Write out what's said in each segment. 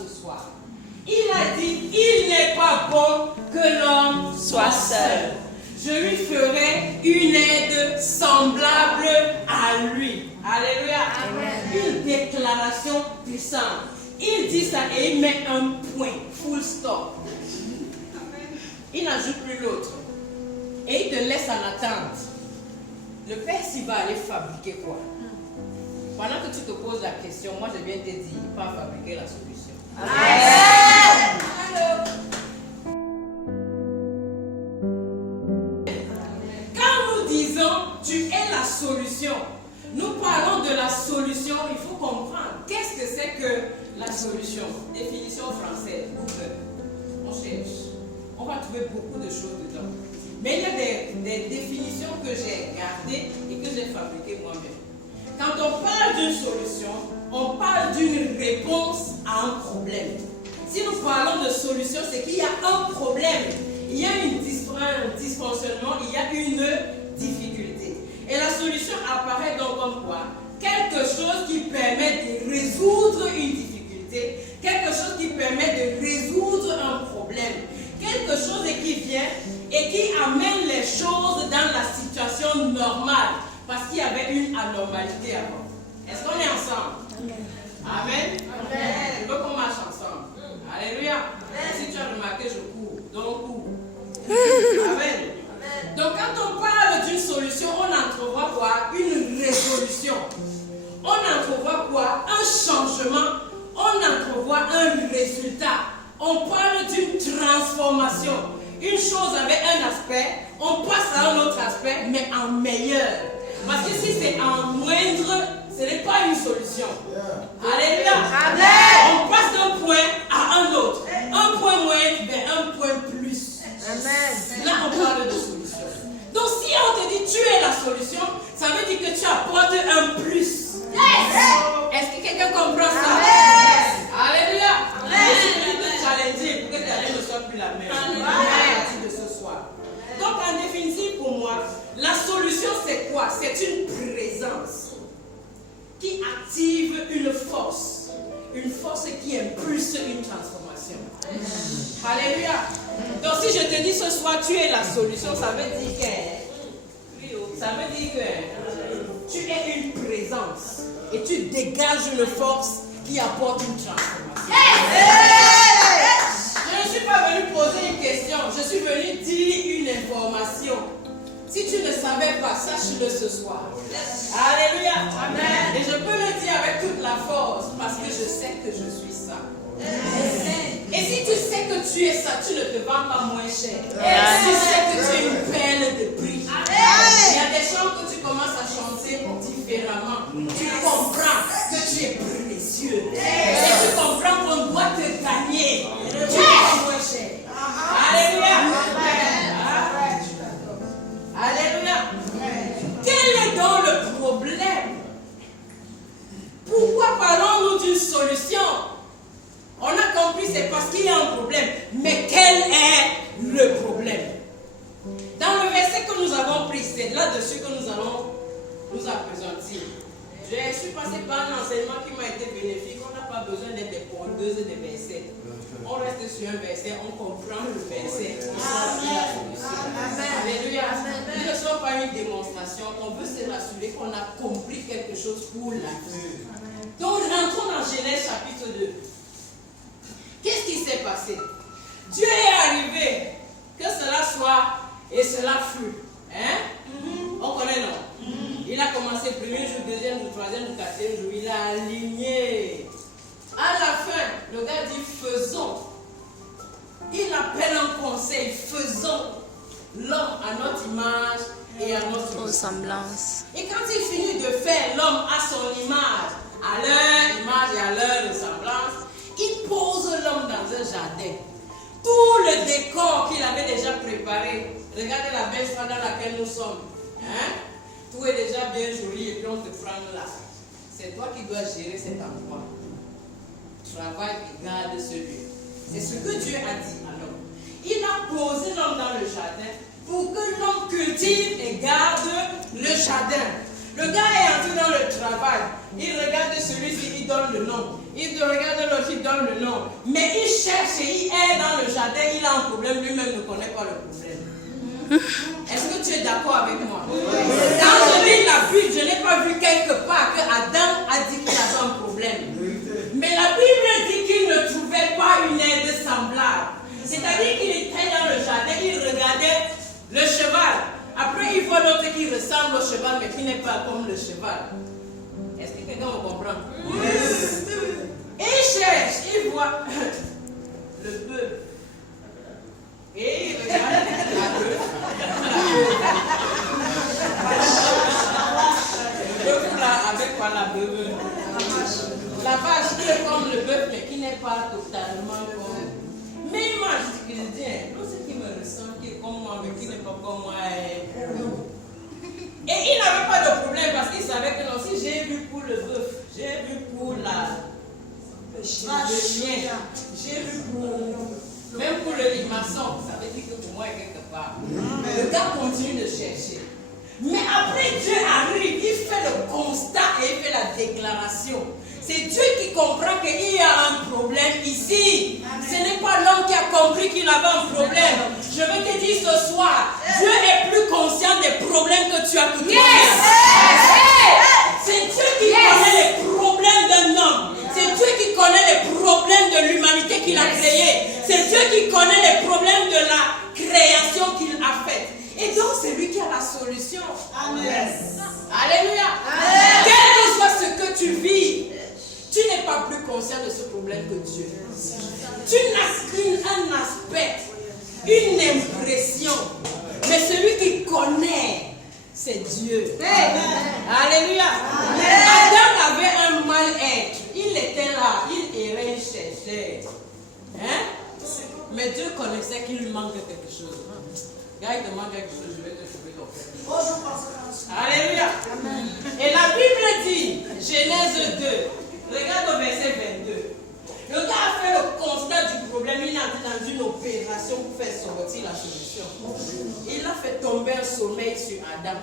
ce soir. Il a dit, il n'est pas bon que l'homme soit seul. Je lui ferai une aide semblable à lui. Alléluia. Amen. Une déclaration puissante. Il dit ça et il met un point, full stop. Il n'ajoute plus l'autre. Et il te laisse en attente. Le Père s'il va aller fabriquer quoi? Pendant que tu te poses la question, moi je viens te dire, il va fabriquer la solution. Amen. Quand nous disons tu es la solution, nous parlons de la solution, il faut comprendre. Qu'est-ce que c'est que la solution? Définition française, Google. On cherche. On va trouver beaucoup de choses dedans. Mais il y a des définitions que j'ai gardées et que j'ai fabriquées moi-même. Quand on parle d'une solution, on parle d'une réponse à un problème. Si nous parlons de solution, c'est qu'il y a un problème, il y a un dysfonctionnement, il y a une difficulté. Et la solution apparaît donc comme quoi? Quelque chose qui permet de résoudre une difficulté, quelque chose qui permet de résoudre un problème, quelque chose qui vient et qui amène les choses dans la situation normale. Parce qu'il y avait une anormalité avant. Est-ce qu'on est ensemble? Amen. Amen. Je veux qu'on marche ensemble. Alléluia. Si tu as remarqué, je cours. Donc, cours. Amen. Donc, quand on parle d'une solution, on entrevoit quoi? Une résolution. On entrevoit quoi? Un changement. On entrevoit un résultat. On parle d'une transformation. Une chose avec un aspect, on passe à un autre aspect, mais en meilleur. Parce que si c'est en moindre, ce n'est pas une solution. Alléluia. Amen. On passe d'un point à un autre. Un point moindre vers un point plus. Amen. Là, on parle de solution. Donc, si on te dit tu es la solution, ça veut dire que tu apportes un plus. Est-ce que quelqu'un comprend ça? Amen. Alléluia. Amen. Je suis venu te challenger pour que ta vie ne soit plus la même. Amen. De ce soir. Donc, en définitive, pour moi, la solution, c'est quoi? C'est une présence qui active une force qui impulse une transformation. Alléluia. Donc, si je te dis ce soir, tu es la solution, ça veut dire que tu es une présence et tu dégages une force qui apporte une transformation. Je ne suis pas venu poser une question, je suis venu dire une information. Si tu ne savais pas, sache-le ce soir. Alléluia. Amen. Et je peux le dire avec toute la force parce que je sais que je suis ça. Et si tu sais que tu es ça, tu ne te vends pas moins cher. Tu sais que tu es une perle de prix. Il y a des chants que tu commences à chanter différemment. Tu comprends que tu es précieux. Et tu comprends qu'on doit te gagner. Tu ne pas moins cher. Alléluia. Alléluia. Quel est donc le problème? Pourquoi parlons-nous d'une solution? On a compris, c'est parce qu'il y a un problème. Mais quel est le problème? Dans le verset que nous avons pris, c'est là-dessus que nous allons nous appesantir. Je suis passé par un enseignement qui m'a été bénéfique. On n'a pas besoin d'être des pondeuses des versets. On reste sur un verset, on comprend le verset. Alléluia. Ce ne sont pas une démonstration. On veut se rassurer qu'on a compris quelque chose pour la vie. Donc rentrons dans Genèse chapitre 2. Qu'est-ce qui s'est passé? Dieu est arrivé, que cela soit et cela fut. On connaît, non? Il a commencé le premier jour, deuxième jour, troisième jour, quatrième jour. Il a aligné. À la fin, le gars dit faisons. Il appelle un conseil, faisons l'homme à notre image et à notre ressemblance. Et quand il finit de faire l'homme à son image, à leur image et à leur ressemblance, il pose l'homme dans un jardin. Tout le décor qu'il avait déjà préparé, regardez la belle foi dans laquelle nous sommes. Tout est déjà bien joli et puis on te prend là. C'est toi qui dois gérer cet endroit. Travaille et garde ce lieu. C'est ce que Dieu a dit à l'homme. Il a posé l'homme dans le jardin pour que l'homme cultive et garde le jardin. Le gars est entré dans le travail. Il regarde celui-ci, il donne le nom. Il te regarde l'autre, il donne le nom. Mais il cherche et il est dans le jardin, il a un problème, lui-même ne connaît pas le problème. Est-ce que tu es d'accord avec moi? Quand je lis la Bible, je n'ai pas vu quelque part que Adam a dit qu'il avait un problème. Mais la Bible dit qu'il ne trouvait pas une aide semblable. C'est-à-dire qu'il était dans le jardin, il regardait le cheval. Après, il voit l'autre qui ressemble au cheval, mais qui n'est pas comme le cheval. Est-ce que quelqu'un me comprend? Et il cherche, il voit le bœuf. Et il regarde la bœuf. Le bœuf là, avec quoi la bœuf? La vache qui est comme le bœuf, mais qui n'est pas totalement comme. Mais il mange ce qu'il dit. L'autre qui me ressemble, qui est comme moi, mais qui n'est pas comme moi. Et il n'avait pas de problème parce qu'il savait que non, si j'ai vu pour le bœuf, j'ai vu pour le chien, j'ai vu pour. Même pour le limaçon, ça veut dire que pour moi, il est quelque part. Le gars continue de chercher. Mais après, Dieu arrive, il fait le constat et il fait la déclaration. C'est Dieu qui comprend qu'il y a un problème ici. Ce n'est pas l'homme qui a compris qu'il avait un problème. Je veux te dire ce soir, Dieu est plus conscient des problèmes que tu as que toi-même. C'est Dieu qui connaît les problèmes d'un homme. C'est Dieu qui connaît les problèmes de l'humanité qu'il a créée. C'est Dieu qui connaît les problèmes de la création qu'il a faite. Et donc c'est lui qui a la solution. Amen. Alléluia. Amen. Quel que soit ce que tu vis, tu n'es pas plus conscient de ce problème que Dieu. Tu n'as qu'un aspect, une impression. Mais celui qui connaît, c'est Dieu. Alléluia. Adam avait un mal-être. Il était là, il errait, il cherchait. Mais Dieu connaissait qu'il lui manque quelque chose. Regarde, il te manque quelque chose, je vais te trouver ton frère. Alléluia. Et la Bible dit, Genèse 2, regarde au verset 22. Le gars a fait le constat du problème, il est entré dans une opération pour faire sortir la solution. Il a fait tomber un sommeil sur Adam.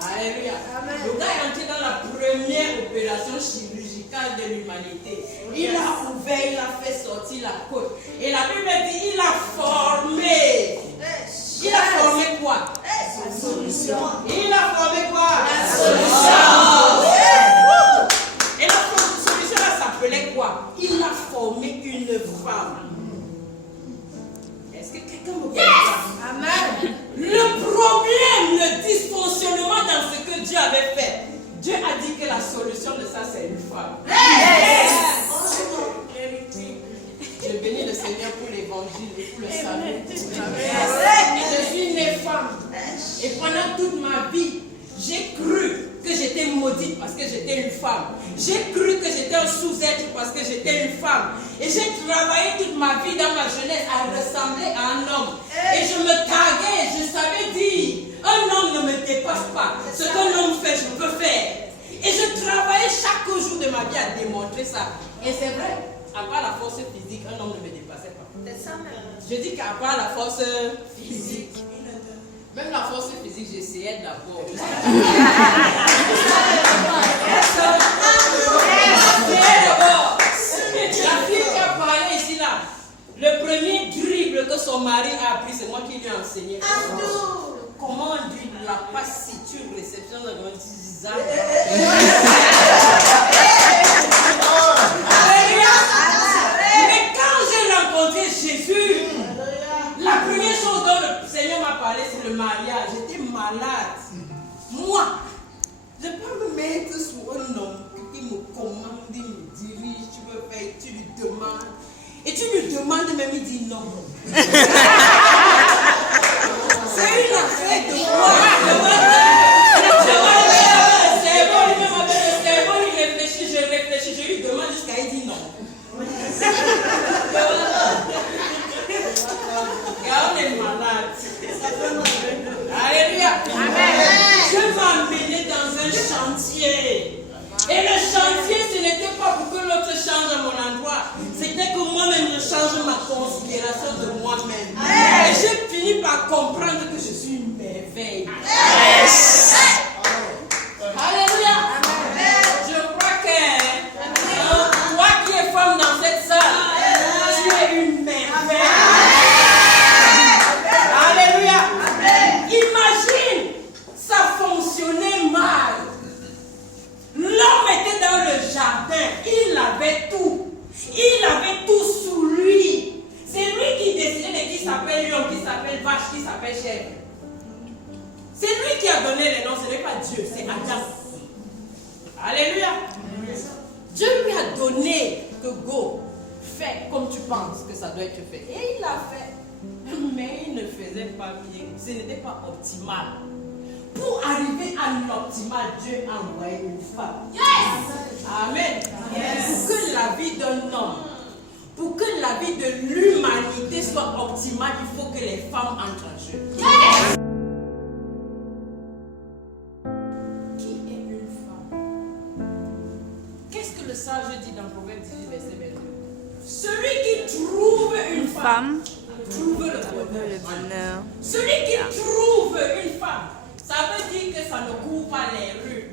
Alléluia. Le gars est entré dans la première opération chirurgicale de l'humanité. Il a ouvert, il a fait sortir la côte. Et la Bible dit, il a formé. Il a formé quoi? La solution. Il a formé quoi? La solution. Et la solution là s'appelait quoi? Il a formé une femme. Est-ce que quelqu'un me comprend? Amen. Le problème, le dysfonctionnement dans ce que Dieu avait fait, Dieu a dit que la solution de ça c'est une femme. Je bénis le Seigneur pour l'évangile et pour le salut. Je suis née femme. Et pendant toute ma vie, j'ai cru que j'étais maudite parce que j'étais une femme. J'ai cru que j'étais un sous-être parce que j'étais une femme. Et j'ai travaillé toute ma vie dans ma jeunesse à ressembler à un homme. Et je me taguais, je savais dire, un homme ne me dépasse pas. Ce qu'un homme fait, je peux faire. Et je travaillais chaque jour de ma vie à démontrer ça. Et c'est vrai. À part la force physique, un homme ne me dépassait pas. C'est ça même. Je dis qu'à part la force physique, même la force physique, j'essayais d'abord. La fille qui a parlé ici là, le premier dribble que son mari a appris, c'est moi qui lui ai enseigné. Comment on dribble la passe si tu réceptionnes le 26 ans. Mais quand j'ai rencontré Jésus, la première chose dont le Seigneur m'a parlé, c'est le mariage. J'étais malade. Moi, je peux me mettre sur un homme qui me commande, il me dirige, tu veux faire, tu lui demandes. Et tu lui demandes, même il dit non. C'est une affaire de quoi? Je réfléchis, je lui demande jusqu'à il dit non. Car on est malade. Alléluia. Amen. Dieu m'a emmené dans un chantier. Et le chantier, ce n'était pas pour que l'autre change à mon endroit. C'était que moi-même, je change ma considération de moi-même. Et j'ai fini par comprendre que je suis une merveille. Alléluia. Je crois que toi qui es qui a donné les noms, ce n'est pas Dieu, c'est Adam. Alléluia. Dieu lui a donné que go, fais comme tu penses que ça doit être fait. Et il l'a fait. Mais il ne faisait pas bien. Ce n'était pas optimal. Pour arriver à l'optimal, Dieu a envoyé une femme. Yes. Amen. Yes. Pour que la vie d'un homme, pour que la vie de l'humanité soit optimale, il faut que les femmes entrent en jeu. Yes. Qui est une femme? Qu'est-ce que le sage dit dans Proverbe 18, verset 22? Celui qui trouve une femme trouve le bonheur. Celui qui trouve une femme, ça veut dire que ça ne court pas les rues.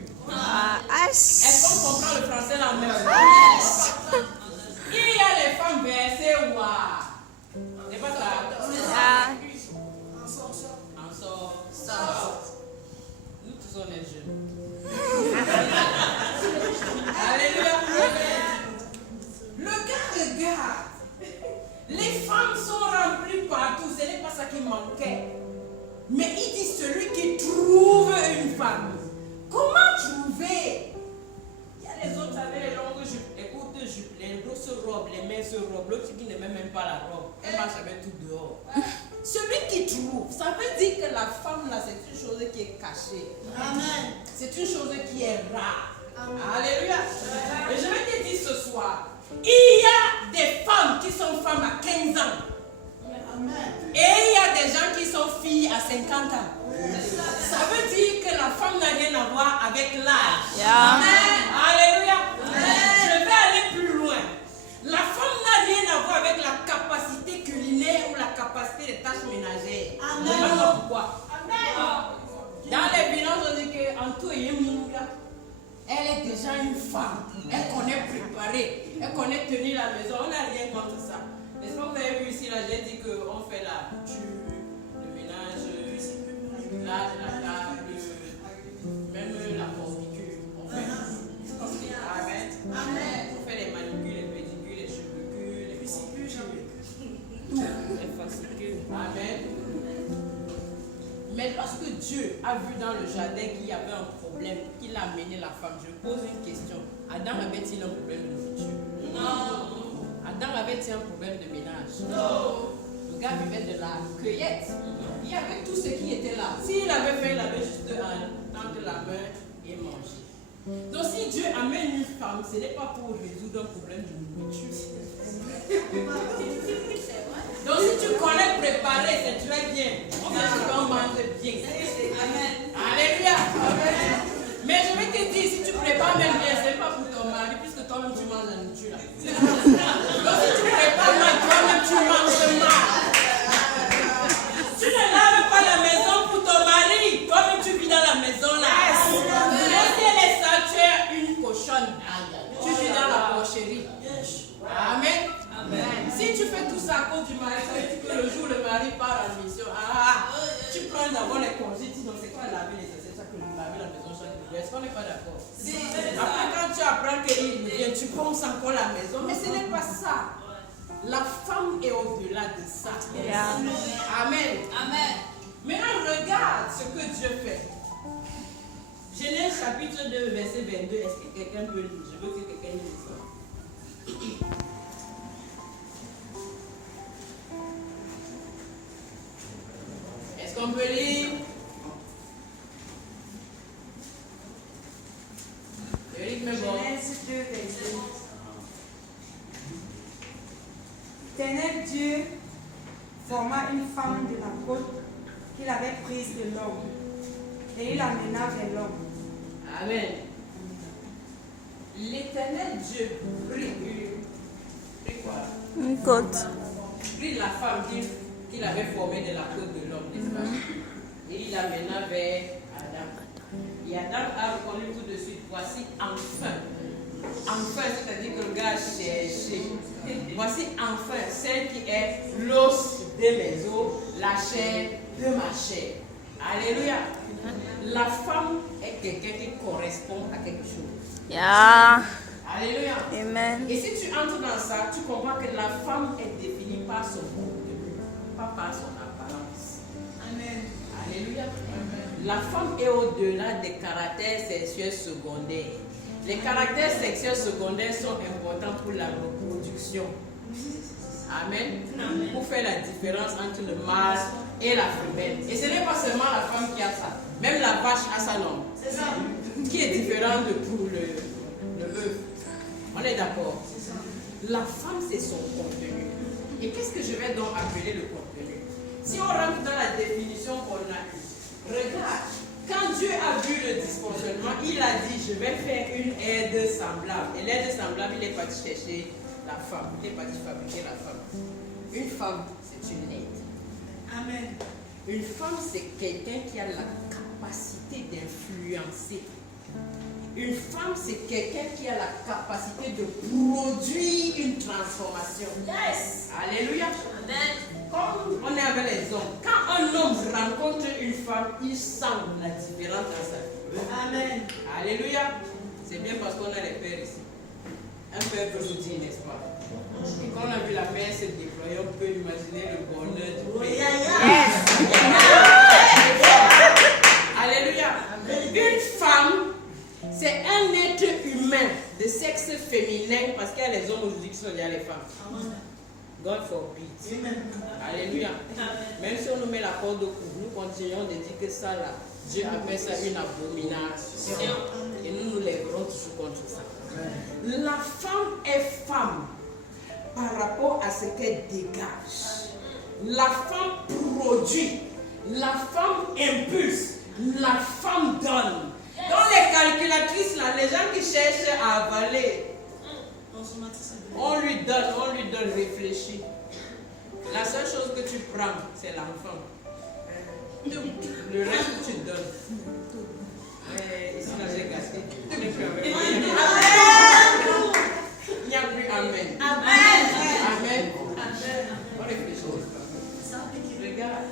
Est-ce qu'on comprend le français là même? Il y a les femmes versées waouh. C'est pas ça? En sort. Nous tous on est jeunes. Alléluia. Le gars regarde. Les femmes sont remplies partout. Ce n'est pas ça qui manquait. Mais il dit celui qui trouve une femme. Comment trouver? Il y a les autres avec les longues jupes, les courtes jupes, les grosses robes, les minces robes. L'autre qui ne met même pas la robe. Elle marche avec tout dehors. Celui qui trouve, ça veut dire que la femme là, c'est une chose qui est cachée. Amen. C'est une chose qui est rare. Amen. Alléluia. Et je vais te dire ce soir, il y a des femmes qui sont femmes à 15 ans. Amen. Et il y a des gens qui sont filles à 50 ans. Ça veut dire que la femme n'a rien à voir avec l'âge. Amen. Alléluia. Je vais aller plus loin. La femme n'a rien à voir avec la capacité culinaire ou la capacité des tâches ménagères. Amen. Je ne sais pas pourquoi. Amen. Dans les villages, on dit qu'Antou et Yemunga, elle est déjà une femme. Elle connaît préparer. Elle connaît tenir la maison. On n'a rien contre ça. N'est-ce pas, vous avez vu ici, là, j'ai dit qu'on fait la couture, le ménage, l'âge, la table, même la confiture. On fait. Amen. Amen. On fait les manucules, les pédicules, les chevecules, les fascicules. Les fascicules. Amen. Mais lorsque Dieu a vu dans le jardin qu'il y avait un problème, qu'il a amené la femme, je pose une question. Adam avait-il un problème de nourriture? Non. Adam avait-il un problème de ménage? Non. Le gars vivait de la cueillette. Il y avait tout ce qui était là. S'il avait faim, il avait juste à tendre la main et manger. Donc si Dieu amène une femme, ce n'est pas pour résoudre un problème de nourriture. Donc si tu connais préparer, c'est très bien. On va manger bien. Amen. Alléluia. Amen. Mais je vais te dire, si tu prépares même bien, ce n'est pas pour ton mari, puisque toi-même tu manges la nourriture là. Donc si tu prépares mal, toi-même tu manges mal. Tu ne laves pas la maison pour ton mari, toi-même tu vis dans la maison là. Même si elle est sale, tu es une cochonne. Tu vis dans la porcherie. Amen. Amen. Si tu fais tout ça à cause du mari, ça veut dire que le jour où le mari part en mission, tu prends d'abord les congés, tu dis non, c'est quoi laver les assiettes, ça que laver la maison chaque jour. Est-ce qu'on n'est pas d'accord? Après, quand tu apprends qu'il vient, tu penses encore la maison, mais ce n'est pas ça. La femme est au-delà de ça. Amen. Amen. Amen. Maintenant, regarde ce que Dieu fait. Genèse chapitre 2, verset 22. Est-ce que quelqu'un peut lire? Je veux que quelqu'un lise ça. Est-ce qu'on peut lire? Genèse 2, verset. L'Éternel Dieu forma une femme de la côte qu'il avait prise de l'homme et il l'amena vers l'homme. Amen. L'Éternel Dieu prit une côte. Prit la femme qu'il avait formée de la côte de l'homme, n'est-ce pas? Et il l'amena vers Adam. Et Adam a reconnu tout de suite, voici enfin. Enfin, c'est-à-dire que le gars a cherché. Voici enfin celle qui est l'os de mes os, la chair de ma chair. Alléluia. La femme est quelqu'un qui correspond à quelque chose. Yeah. Alléluia. Amen. Et si tu entres dans ça, tu comprends que la femme est définie par son contenu, pas par son apparence. Amen. Alléluia. Amen. La femme est au-delà des caractères sexuels secondaires. Les caractères sexuels secondaires sont importants pour la reproduction. Amen. Pour faire la différence entre le mâle et la femelle. Et ce n'est pas seulement la femme qui a ça. Même la vache a ça, non? C'est ça. Qui est différent de pour le bœuf. On est d'accord? La femme, c'est son contenu. Et qu'est-ce que je vais donc appeler le contenu? Si on rentre dans la définition qu'on a eue, regarde, quand Dieu a vu le dysfonctionnement, il a dit, je vais faire une aide semblable. Et l'aide semblable, il est parti chercher la femme. Il est parti fabriquer la femme. Une femme, c'est une aide. Amen. Une femme, c'est quelqu'un qui a la capacité d'influencer. Une femme, c'est quelqu'un qui a la capacité de produire une transformation. Yes! Alléluia! Amen. Comme on est avec les hommes, quand un homme rencontre une femme, il sent la différence dans sa vie. Amen. Alléluia! C'est bien parce qu'on a les pères ici. Un père peut nous dire, n'est-ce pas? Et quand on a vu la mère se déployer, on peut imaginer le bonheur du père. Yes! Alléluia! Une femme, c'est un être humain de sexe féminin, parce qu'il y a les hommes aujourd'hui qui sont derrière les femmes. God forbid. Alléluia. Même si on nous met la corde au cou, nous continuons de dire que ça là, Dieu appelle ça une abomination. Et nous nous lèverons toujours contre ça. La femme est femme par rapport à ce qu'elle dégage. La femme produit. La femme impulse. La femme donne. Dans les calculatrices, là, les gens qui cherchent à avaler, on lui donne, réfléchis. La seule chose que tu prends, c'est l'enfant. Le reste, tu donnes. Ici, là, j'ai gâté. Il n'y a plus amen. Amen. On réfléchit. Regarde.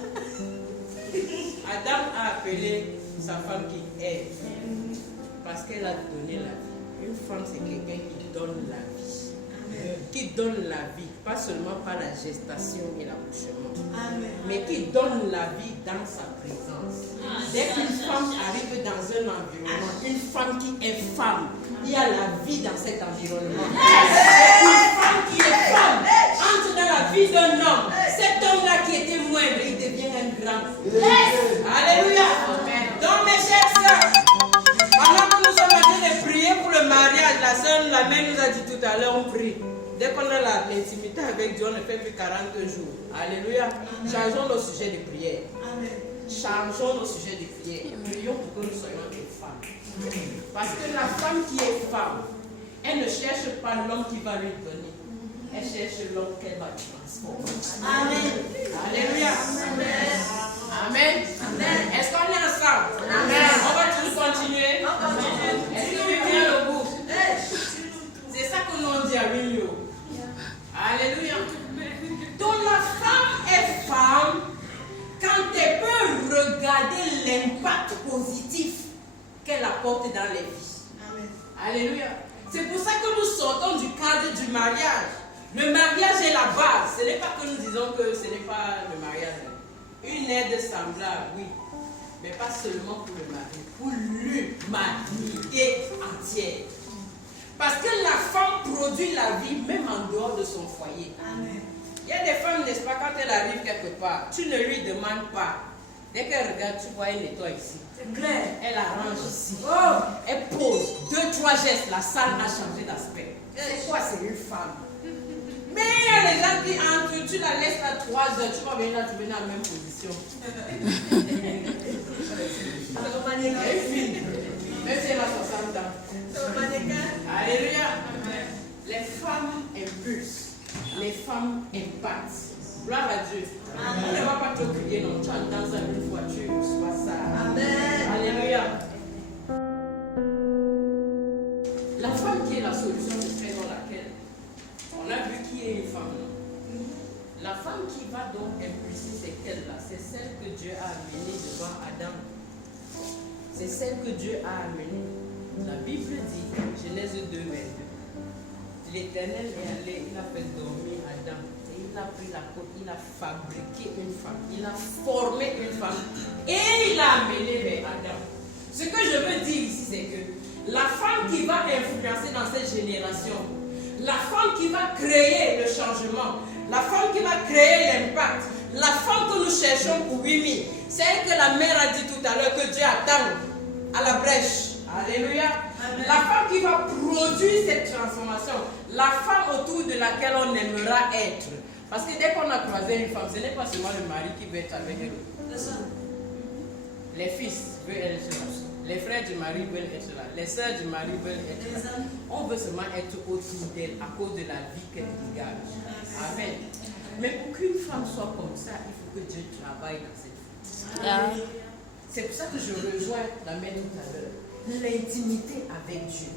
Adam a appelé sa femme qui est, parce qu'elle a donné la vie. Une femme, c'est quelqu'un qui donne la vie. Qui donne la vie, pas seulement par la gestation et l'accouchement, mais qui donne la vie dans sa présence. Dès qu'une femme arrive dans un environnement, une femme qui est femme, il y a la vie dans cet environnement. Une femme qui est femme entre dans la vie d'un homme. Cet homme-là qui était moindre, il devient un grand. Alléluia. Donc mes chers sœurs, pendant que nous sommes en train de prier pour le mariage, la mère nous a dit tout à l'heure, on prie. Dès qu'on a l'intimité avec Dieu, on ne fait plus 40 jours. Alléluia. Changeons nos sujets de prière. Changeons nos sujets de prière. Prions pour que nous soyons des femmes. Parce que la femme qui est femme, elle ne cherche pas l'homme qui va lui donner. Elle cherche l'homme qu'elle va transformer. Amen. Alléluia. Amen. Amen. Est-ce qu'on est ensemble? Amen. On va toujours continuer. Est-ce que vous bien le bout? C'est ça que nous on dit à Rio. Alléluia. Donc la femme est femme quand elle peut regarder l'impact positif qu'elle apporte dans les vies. Amen. Alléluia. C'est pour ça que nous sortons du cadre du mariage. Le mariage est la base. Ce n'est pas que nous disons que ce n'est pas le mariage. Une aide semblable, oui. Mais pas seulement pour le mari, pour l'humanité entière. Parce que la femme produit la vie même en dehors de son foyer. Amen. Il y a des femmes, n'est-ce pas, quand elle arrive quelque part, tu ne lui demandes pas. Dès qu'elle regarde, tu vois, elle nettoie ici. C'est clair. Elle arrange ici. Oh. Elle pose 2-3 gestes, la salle a changé d'aspect. C'est quoi, c'est une femme? Mais il y a les gens qui entrent, tu la laisses à 3 heures, tu vas venir là, tu venir en même position. Même si elle a 60 ans. Alléluia. Les femmes impulsent. Les femmes impactent. Gloire à Dieu. On ne va pas te crier, non. Tu es dans une voiture, soit ça. Amen. Alléluia. La femme qui est la solution, c'est dans laquelle on a vu qui est une femme. La femme qui va donc impulser, c'est quelle-là? C'est celle que Dieu a amenée devant Adam. C'est celle que Dieu a amenée. La Bible dit, Genèse 2, 22. L'Éternel est allé, il a fait dormir Adam. Et il a pris la côte, il a fabriqué une femme. Il a formé une femme. Et il a amené vers la femme qui va créer le changement, la femme qui va créer l'impact, la femme que nous cherchons pour 8000. C'est elle que la mère a dit tout à l'heure que Dieu attend à la brèche. Alléluia. Amen. La femme qui va produire cette transformation, la femme autour de laquelle on aimera être. Parce que dès qu'on a croisé une femme, ce n'est pas seulement le mari qui veut être avec elle. Les fils veulent être là. Les frères du mari veulent être là. Les sœurs du mari veulent être là. On veut seulement être autour d'elle à cause de la vie qu'elle dégage. Amen. Mais pour qu'une femme soit comme ça, il faut que Dieu travaille dans cette vie. C'est pour ça que je rejoins la mère tout à l'heure. L'intimité avec Dieu.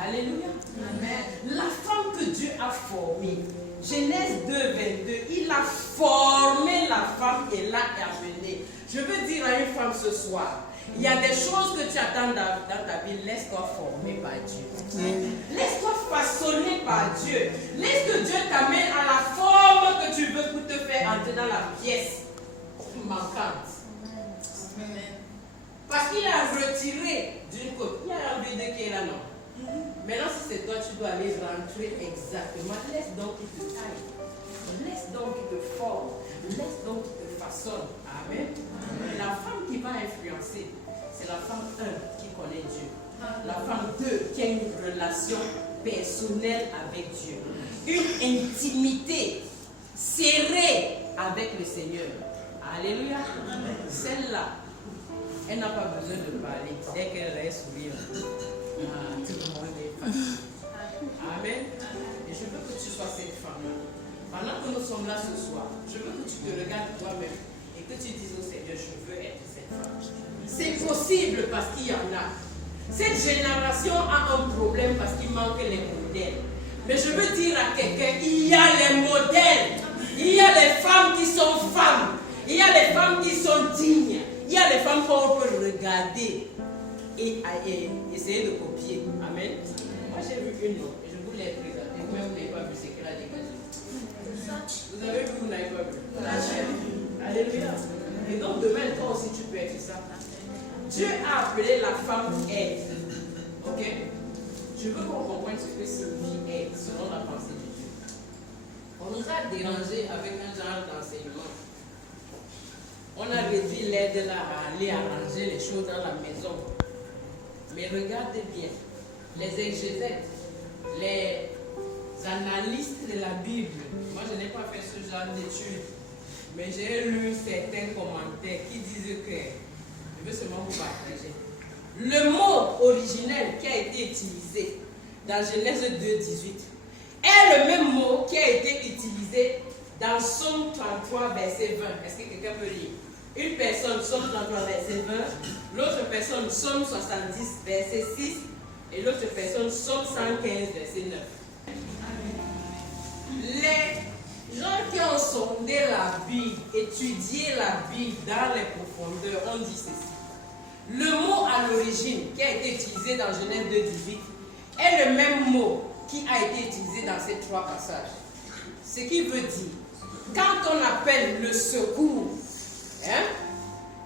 Alléluia. Amen. La femme que Dieu a formée. Genèse 2, 22. Il a formé la femme et l'a amenée. Je veux dire à une femme ce soir, il y a des choses que tu attends dans ta vie, laisse-toi former par Dieu. Laisse-toi façonner par Dieu. Laisse que Dieu t'amène à la forme que tu veux pour te faire entrer dans la pièce manquante. Parce qu'il a retiré d'une côte. Il a envie de qui est là, non? Maintenant, si c'est toi, tu dois aller rentrer exactement. Laisse donc qu'il te taille. Laisse donc qu'il te forme. Laisse donc qu'il te façonne. Amen. La femme qui va influencer, c'est la femme 1 qui connaît Dieu. La femme 2 qui a une relation personnelle avec Dieu. Une intimité serrée avec le Seigneur. Alléluia. Celle-là, elle n'a pas besoin de parler. Dès qu'elle reste sourire, tout le monde est facile. Amen. Et je veux que tu sois cette femme-là. Pendant que nous sommes là ce soir, je veux que tu te regardes toi-même et que tu dises au Seigneur, je veux être cette femme. C'est possible parce qu'il y en a. Cette génération a un problème parce qu'il manque les modèles. Mais je veux dire à quelqu'un, il y a les modèles. Il y a les femmes qui sont femmes. Il y a les femmes qui sont dignes. Il y a les femmes qu'on peut regarder et essayer de copier. Amen. Moi j'ai vu une et je vous l'ai présentée. Vous-même vous n'avez pas vu ce qu'elle a dégagé. Vous avez vu, vous n'avez pas vu. Alléluia. Et donc demain, toi aussi tu peux être ça. Dieu a appelé la femme aide. Ok? Je veux qu'on comprenne ce que signifie aide selon la pensée de Dieu. On nous a dérangé avec un genre d'enseignement. On a réduit l'aide là à aller arranger les choses dans la maison. Mais regardez bien, les exégètes, les analystes de la Bible, moi je n'ai pas fait ce genre d'études, mais j'ai lu certains commentaires qui disent que, je veux seulement vous partager, le mot originel qui a été utilisé dans Genèse 2, 18 est le même mot qui a été utilisé dans Somme 33, verset 20. Est-ce que quelqu'un peut lire? Une personne, Somme 33, verset 20. L'autre personne, Somme 70, verset 6. Et l'autre personne, Somme 115, verset 9. Les gens qui ont sondé la Bible, étudié la Bible dans les profondeurs, ont dit ceci. Le mot à l'origine qui a été utilisé dans Genèse 2, 18 est le même mot qui a été utilisé dans ces trois passages. Ce qui veut dire, quand on appelle le secours, hein,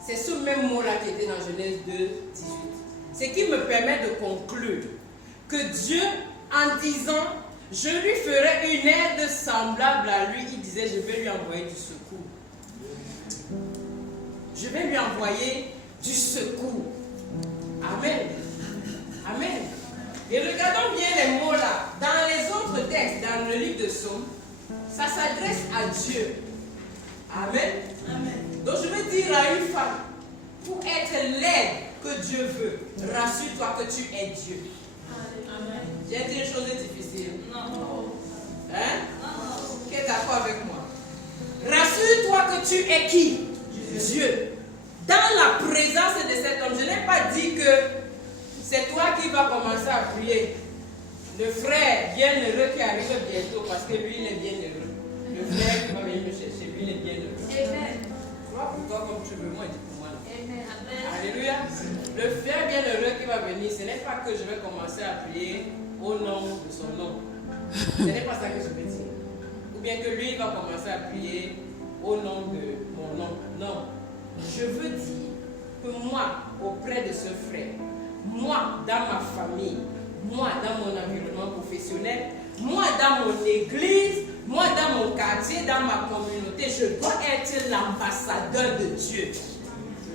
c'est ce même mot-là qui était dans Genèse 2, 18. Ce qui me permet de conclure que Dieu, en disant, je lui ferai une aide semblable à lui, il disait, je vais lui envoyer du secours. Je vais lui envoyer du secours. Amen. Amen. Et regardons bien les mots là. Dans les autres textes, dans le livre de Somme, ça s'adresse à Dieu. Amen. Amen. Donc je veux dire à une femme, pour être l'aide que Dieu veut, rassure-toi que tu es Dieu. Amen. J'ai dit une chose difficile. Non. Hein? Non. Qui est d'accord avec moi? Rassure-toi que tu es qui? Dieu. Dans la présence de cet homme, je n'ai pas dit que c'est toi qui vas commencer à prier. Le frère bienheureux qui arrive bientôt parce que lui il est bienheureux. Le frère qui va venir me chercher, lui il est bienheureux. Amen. Toi pour toi comme tu veux, moi je dis pour moi. Amen. Alléluia. Le frère bienheureux qui va venir, ce n'est pas que je vais commencer à prier au nom de son nom. Ce n'est pas ça que je veux dire. Ou bien que lui il va commencer à prier au nom de mon nom. Non. Je veux dire que moi, auprès de ce frère, moi, dans ma famille, moi, dans mon environnement professionnel, moi dans mon église, moi dans mon quartier, dans ma communauté, je dois être l'ambassadeur de Dieu.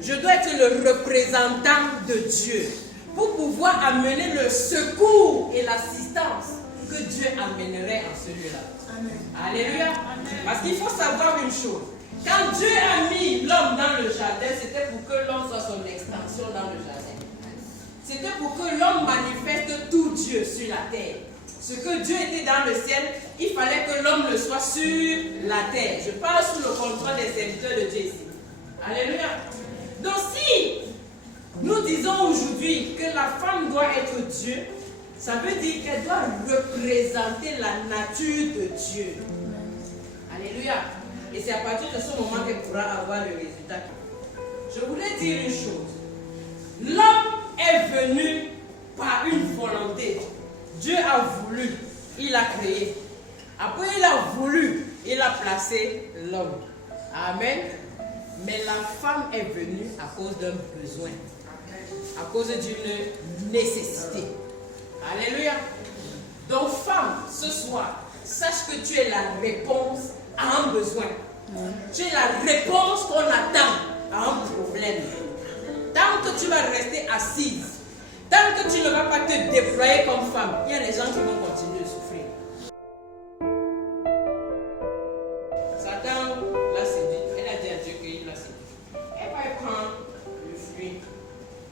Je dois être le représentant de Dieu pour pouvoir amener le secours et l'assistance que Dieu amènerait en celui-là. Alléluia. Parce qu'il faut savoir une chose. Quand Dieu a mis l'homme dans le jardin, c'était pour que l'homme soit son extension dans le jardin. C'était pour que l'homme manifeste tout Dieu sur la terre. Ce que Dieu était dans le ciel, il fallait que l'homme le soit sur la terre. Je parle sous le contrôle des serviteurs de Dieu ici. Alléluia. Donc si nous disons aujourd'hui que la femme doit être Dieu, ça veut dire qu'elle doit représenter la nature de Dieu. Alléluia. Et c'est à partir de ce moment qu'elle pourra avoir le résultat. Je voulais dire une chose. L'homme est venu par une volonté. Dieu a voulu, il a créé. Après il a voulu, il a placé l'homme. Amen. Mais la femme est venue à cause d'un besoin, à cause d'une nécessité. Alléluia. Donc femme, ce soir, sache que tu es la réponse à un besoin. Tu es la réponse qu'on attend à un problème. Tant que tu vas rester assise, tant que tu ne vas pas te déployer comme femme, il y a des gens qui vont continuer de souffrir. Satan l'a séduit. Elle a dit à Dieu qu'il l'a séduit. Elle va prendre le fruit.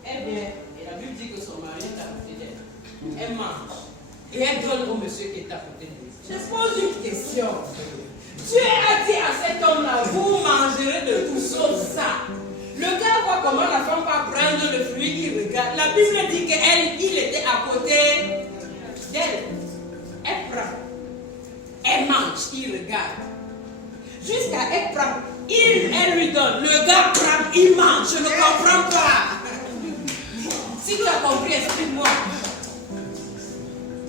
Elle vient, et la Bible dit que son mari est à côté d'elle. Elle mange. Et elle donne au monsieur qui est à côté d'elle. Je pose une question. Dieu a dit à cet homme-là, vous mangerez de tout sauf ça. Le gars voit comment la femme va prendre le fruit, il regarde. La Bible dit qu'il était à côté d'elle. Elle prend. Elle mange, il regarde. Jusqu'à elle prend. Elle lui donne. Le gars prend, il mange. Je ne comprends pas. Si tu as compris, explique-moi.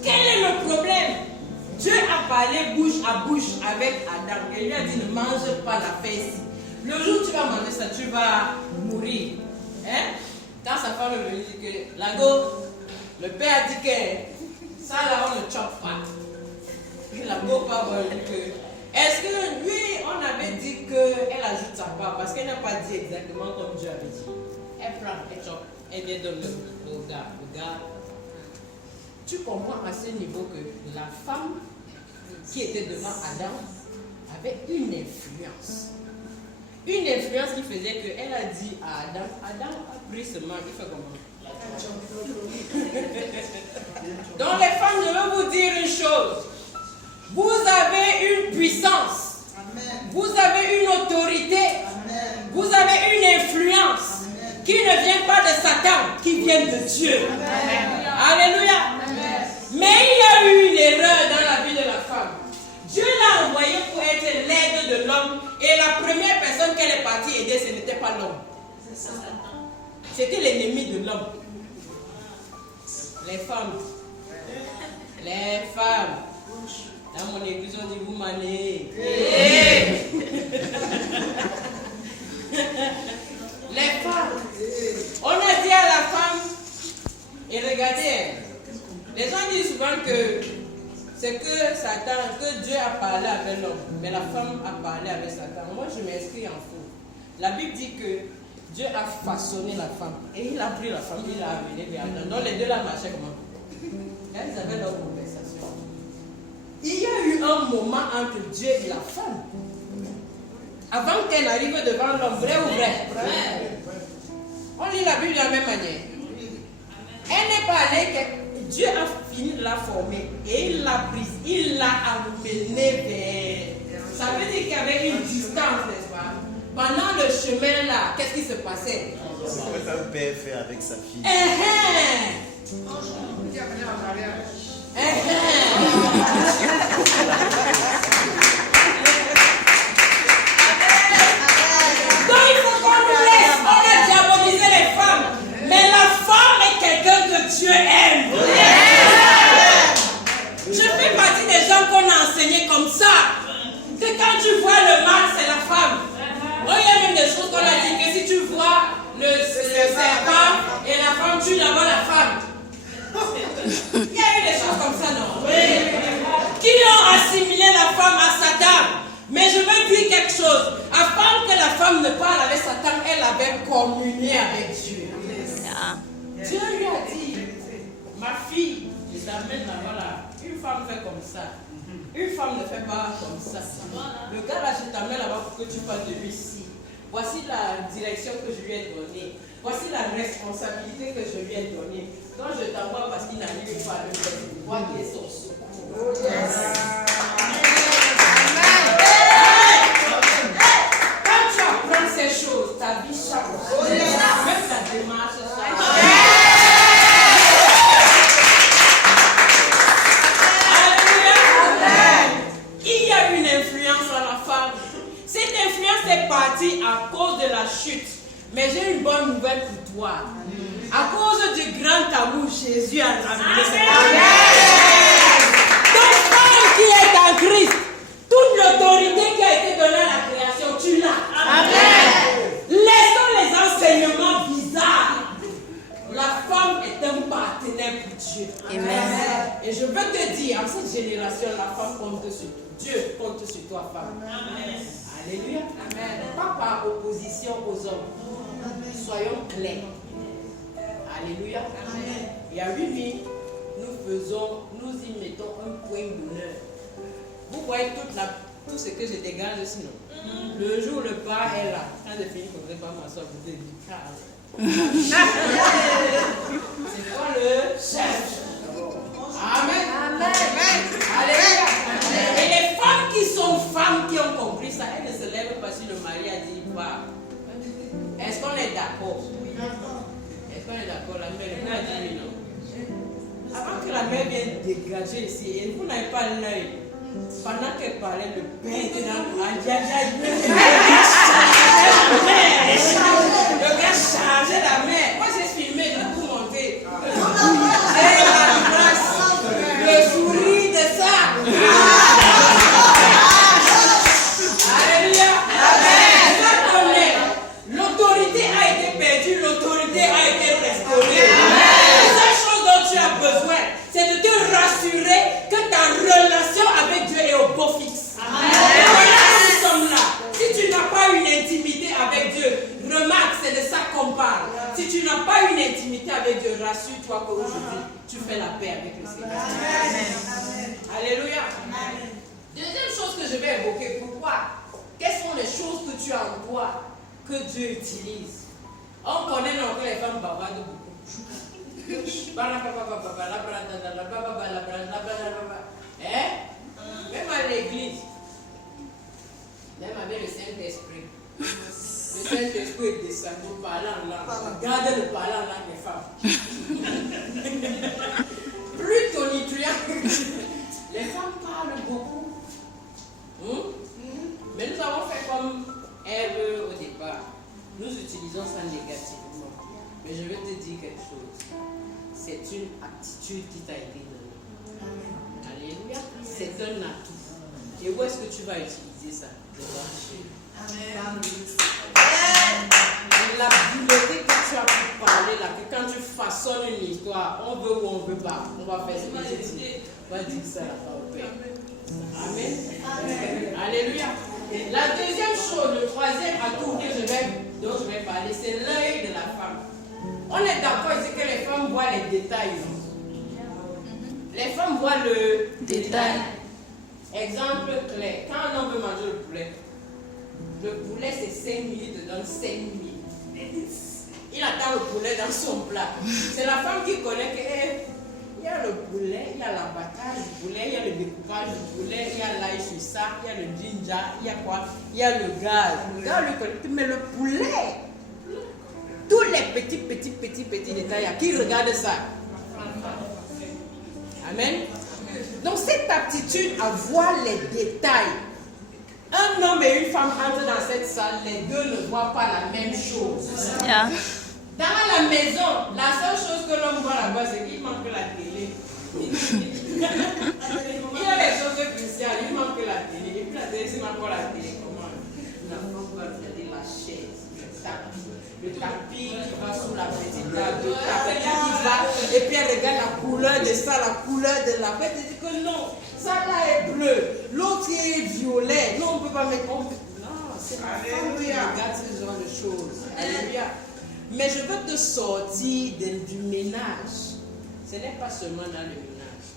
Quel est le problème? Dieu a parlé bouche à bouche avec Adam et lui a dit ne mange pas la fesse. Le jour où tu vas manger ça, tu vas mourir. Hein? Quand sa femme lui dit que Lago, le père a dit que ça là on ne chope pas. Et Lago va dire que est-ce que lui on avait dit qu'elle ajoute sa part parce qu'elle n'a pas dit exactement comme Dieu avait dit. Elle prend, elle chope, elle vient donner au gars. Le gars. Tu comprends à ce niveau que la femme qui était devant Adam avait une influence. Une influence qui faisait qu'elle a dit à Adam, Adam a pris ce mal, il fait comment? Donc les femmes, je veux vous dire une chose. Vous avez une puissance. Amen. Vous avez une autorité. Amen. Vous avez une influence. Amen. Qui ne vient pas de Satan, qui vient de Dieu. Amen. Alléluia. Amen. Mais il y a eu une erreur dans la vie de la femme. Dieu l'a envoyée pour être l'aide de l'homme. Et la première personne qu'elle est partie aider, ce n'était pas l'homme. C'était l'ennemi de l'homme. Les femmes. Les femmes. Dans mon église, on dit vous manez. Les femmes. On a dit à la femme, et regardez, les gens disent souvent que c'est que Satan, que Dieu a parlé avec l'homme, mais la femme a parlé avec Satan. Moi, je m'inscris en faux. La Bible dit que Dieu a façonné la femme, et il a pris la femme, il l'a amenée vers Adam. Donc les deux là marchaient comment? Elles avaient leur conversation. Il y a eu un moment entre Dieu et la femme. Avant qu'elle arrive devant l'homme, vrai ou vrai? On lit la Bible de la même manière. Elle n'est pas allée, Dieu a fini de la former et il l'a prise, il l'a amenée vers. Ça veut dire qu'il y avait une distance, n'est-ce pas? Pendant le chemin là, qu'est-ce qui se passait? C'est ce qu'un père fait avec sa fille. Donc il faut qu'on nous laisse. On a diabolisé les femmes. Mais la femme est quelqu'un que Dieu aime. Je fais partie des gens qu'on a enseignés comme ça. Que quand tu vois le mal, c'est la femme. Oh, il y a même des choses qu'on a dit que si tu vois le serpent et la femme, tu la vois la femme. Il y a eu des choses comme ça, non? Oui. qui ont assimilé la femme à Satan. Mais je veux dire quelque chose. Afin que la femme ne parle avec Satan, elle avait communié avec Dieu. Dieu lui a dit, ma fille, je t'amène là-bas là. Une femme fait comme ça. Une femme ne fait pas comme ça. Le gars là, je t'amène là-bas pour que tu fasses de lui ci. Voici la direction que je lui ai donnée. Voici la responsabilité que je lui ai donnée. Quand je t'envoie parce qu'il n'arrive pas à le faire, vois qu'il est son secours. Quand tu apprends ces choses, ta vie change. Même ta démarche change. Il y a une influence à la femme. Cette influence est partie à cause de la chute. Mais j'ai une bonne nouvelle pour toi. À cause du grand amour, Jésus a ramené cette influence. Donc, femme qui est en Christ, toute l'autorité qui a été donnée à la création, tu l'as. Amen. Laissons les enseignements bizarres. La femme est un partenaire pour Dieu. Amen. Et je veux te dire, en cette génération, la femme compte sur toi. Dieu compte sur toi, femme. Amen. Alléluia. Amen. Pas par opposition aux hommes. Amen. Soyons clairs. Alléluia. Amen. Et à Bibi, nous y mettons un point d'honneur. Vous voyez tout ce que je dégage sinon. Le jour où le pas est là, quand je finis, je ne vais pas m'asseoir, vous êtes du calme. C'est quoi le chef? Amen. Amen. Alléluia. Et les femmes qui sont femmes qui ont compris ça, elles ne se lèvent pas si le mari a dit va. Est-ce qu'on est d'accord? Est-ce qu'on est d'accord? La mère a dit oui, non. Avant que la mère vienne dégager ici, et vous n'avez pas l'œil, pendant qu'elle parlait, le père était dans le gars chargeait la mère. Moi j'ai filmé, j'ai tout monté. J'ai la grâce, le sourire de ça. Alléluia. Amen. L'autorité a été perdue, l'autorité a été restaurée. La seule chose dont tu as besoin, c'est de te rassurer que ta relation avec Dieu est au beau fixe. Et voilà, nous sommes là. Si tu n'as pas une intimité avec Dieu, remarque, c'est de ça qu'on parle. Si tu n'as pas une intimité avec Dieu, rassure-toi qu'aujourd'hui, tu fais la paix avec le Seigneur. Amen. Alléluia. Amen. Deuxième chose que je vais évoquer, pourquoi? Quelles sont les choses que tu as en toi que Dieu utilise? On connaît encore les femmes bavardes beaucoup. Même à l'église, même avec le Saint-Esprit. Le Saint-Esprit est descendu parlant là. Regardez le parlant là des femmes. Plus tonitruant. Les femmes parlent beaucoup. Mais nous avons fait comme Ève au départ. Nous utilisons ça négativement. Mais je vais te dire quelque chose. C'est une aptitude qui t'a été donnée. Alléluia. C'est un atout. Et où est-ce que tu vas utiliser ça? Amen. L'habileté que tu as pour parler là, que quand tu façonnes une histoire, on veut ou on veut pas, on va faire ce que tu dis. On va dire ça là au Père. Amen. Amen. Alléluia. La deuxième chose, le troisième atout dont je vais parler, c'est l'œil de la femme. On est d'accord ici que les femmes voient les détails. Les femmes voient le détail. Exemple clair, quand un homme veut manger le poulet c'est 5 minutes, il te donne 5 minutes. Il attend le poulet dans son plat. C'est la femme qui connaît que il y a le poulet, il y a l'abattage du poulet, il y a le découpage du poulet, il y a l'ail sur ça, il y a le ginger, il y a quoi? Il y a le gaz. Le gars lui connaît, mais le poulet, tous les petits détails, qui regarde ça? Amen. Donc cette aptitude à voir les détails. Un homme et une femme entrent dans cette salle, les deux ne voient pas la même chose. Yeah. Dans la maison, la seule chose que l'homme voit là-bas, c'est qu'il manque la télé. Il y a les choses cruciales, il manque la télé. Et puis la télé, c'est encore la télé. Comment? La femme va regarder la chaise, le tapis qui va sous la petite table, le tapis qui va, et puis elle regarde la couleur de ça, la couleur de la bête. Elle dit que non, Ça là est bleu, l'autre est violet. Non, on ne peut pas mettre. Non, c'est la femme qui regarde ce genre de choses. Alléluia. Mais je veux te sortir du ménage. Ce n'est pas seulement dans le ménage.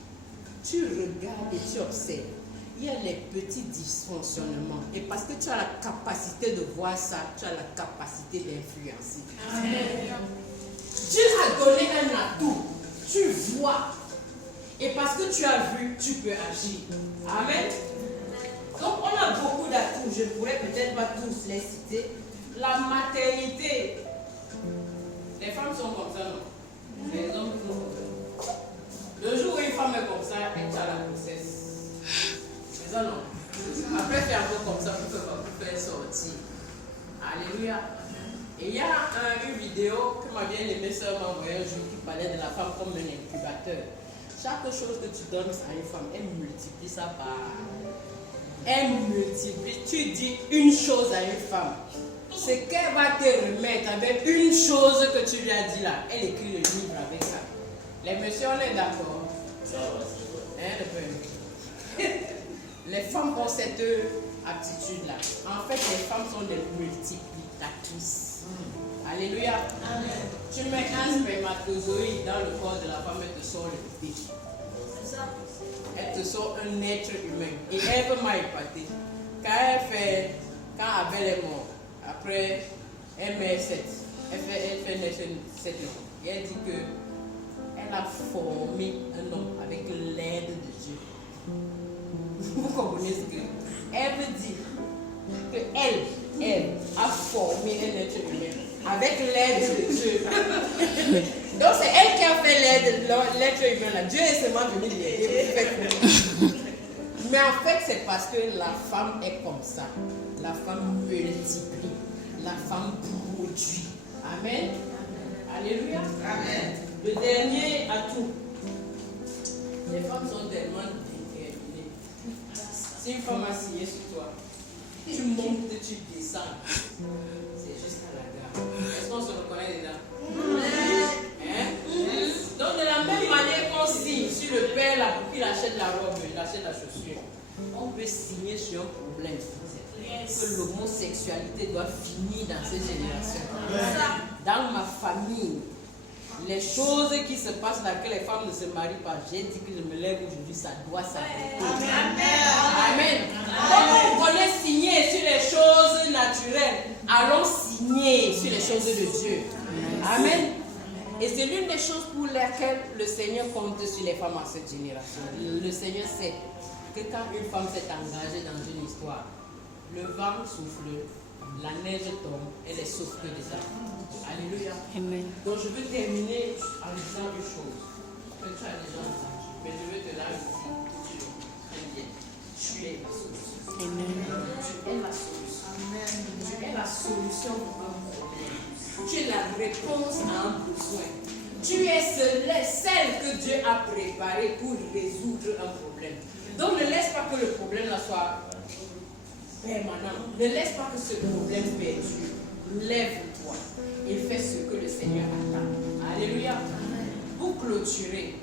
Tu regardes et tu observes. Il y a les petits dysfonctionnements. Et parce que tu as la capacité de voir ça, tu as la capacité d'influencer. Dieu a donné un atout. Tu vois. Et parce que tu as vu, tu peux agir. Amen. Donc on a beaucoup d'atouts. Je ne pourrais peut-être pas tous les citer. La maternité. Les femmes sont comme ça, non? Les hommes sont comme ça. Le jour où une femme est comme ça, elle a la grossesse. C'est ça, non? Après, faire un peu comme ça pour faire sortir. Alléluia. Et il y a une vidéo que ma bien-aimée soeur m'a envoyée un jour qui parlait de la femme comme un incubateur. Chaque chose que tu donnes à une femme, elle multiplie ça par... Elle multiplie. Tu dis une chose à une femme. C'est qu'elle va te remettre avec une chose que tu lui as dit là. Elle écrit le livre avec ça. Les messieurs, on est d'accord. Les femmes ont cette aptitude-là. En fait, les femmes sont des multiplicatrices. Alléluia. Amen. Tu mets un spermatozoïde dans le corps de la femme, elle te sort le bébé. Elle te sort un être humain. Et Ève m'a épaté. Quand Abel est mort, après, elle met 7. Elle fait naître 7 ans. Et elle dit que elle a formé un homme avec l'aide de Dieu. Vous comprenez ce que Ève dit? Que elle a formé un être humain avec l'aide de Dieu. Donc c'est elle qui a fait l'être humain là. Dieu est seulement venu l'aider. Mais en fait c'est parce que la femme est comme ça. La femme multiplie. La femme produit. Amen. Alléluia. Amen. Le dernier atout. Les femmes sont tellement déterminées. Si une femme a signé sur toi, tu montes, tu descends. C'est jusqu'à la gare. Est-ce qu'on se reconnaît dedans? Hein? Donc de la même manière qu'on signe sur le père là pour qu'il achète la robe, il achète la chaussure, on peut signer sur un problème. Que l'homosexualité doit finir dans ces générations. Dans ma famille, les choses qui se passent là, que les femmes ne se marient pas, j'ai dit que je me lève aujourd'hui, ça doit s'arrêter. Amen. Comme on connaît signer sur les choses naturelles, allons signer sur les choses de Dieu. Amen. Et c'est l'une des choses pour lesquelles le Seigneur compte sur les femmes en cette génération. Le Seigneur sait que quand une femme s'est engagée dans une histoire, le vent souffle, la neige tombe, elle est sauf que des arbres. Alléluia. Amen. Donc je veux terminer en disant une chose. Que tu as déjà entendu, mais je veux te la dire que tu le bien. Tu es la solution. Amen. Tu es la solution. Amen. Tu es la solution pour un problème. Tu es la réponse à un besoin. Tu es celle que Dieu a préparée pour résoudre un problème. Donc ne laisse pas que le problème soit permanent. Ne laisse pas que ce problème perdure. Lève-toi et fais ce que le Seigneur attend. Alléluia. Pour clôturer,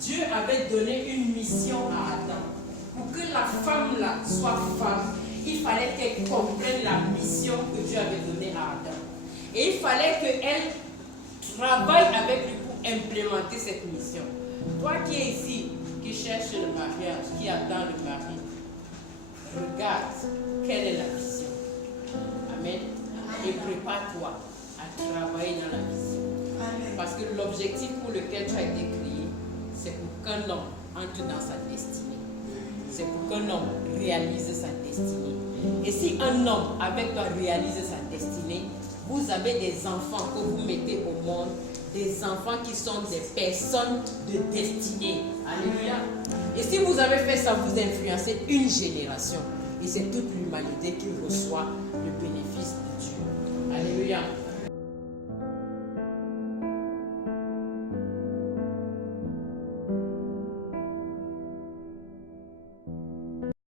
Dieu avait donné une mission à Adam. Pour que la femme là soit femme, il fallait qu'elle comprenne la mission que Dieu avait donnée à Adam. Et il fallait qu'elle travaille avec lui pour implémenter cette mission. Toi qui es ici, qui cherche le mariage, qui attend le mari, regarde quelle est la mission. Amen. Et prépare-toi à travailler dans la mission. Amen. Parce que l'objectif pour lequel tu as été créé, c'est pour qu'un homme entre dans sa destinée. C'est pour qu'un homme réalise sa destinée. Et si un homme avec toi réalise sa destinée, vous avez des enfants que vous mettez au monde, des enfants qui sont des personnes de destinée. Alléluia. Et si vous avez fait ça, vous influencez une génération. Et c'est toute l'humanité qui reçoit le bénéfice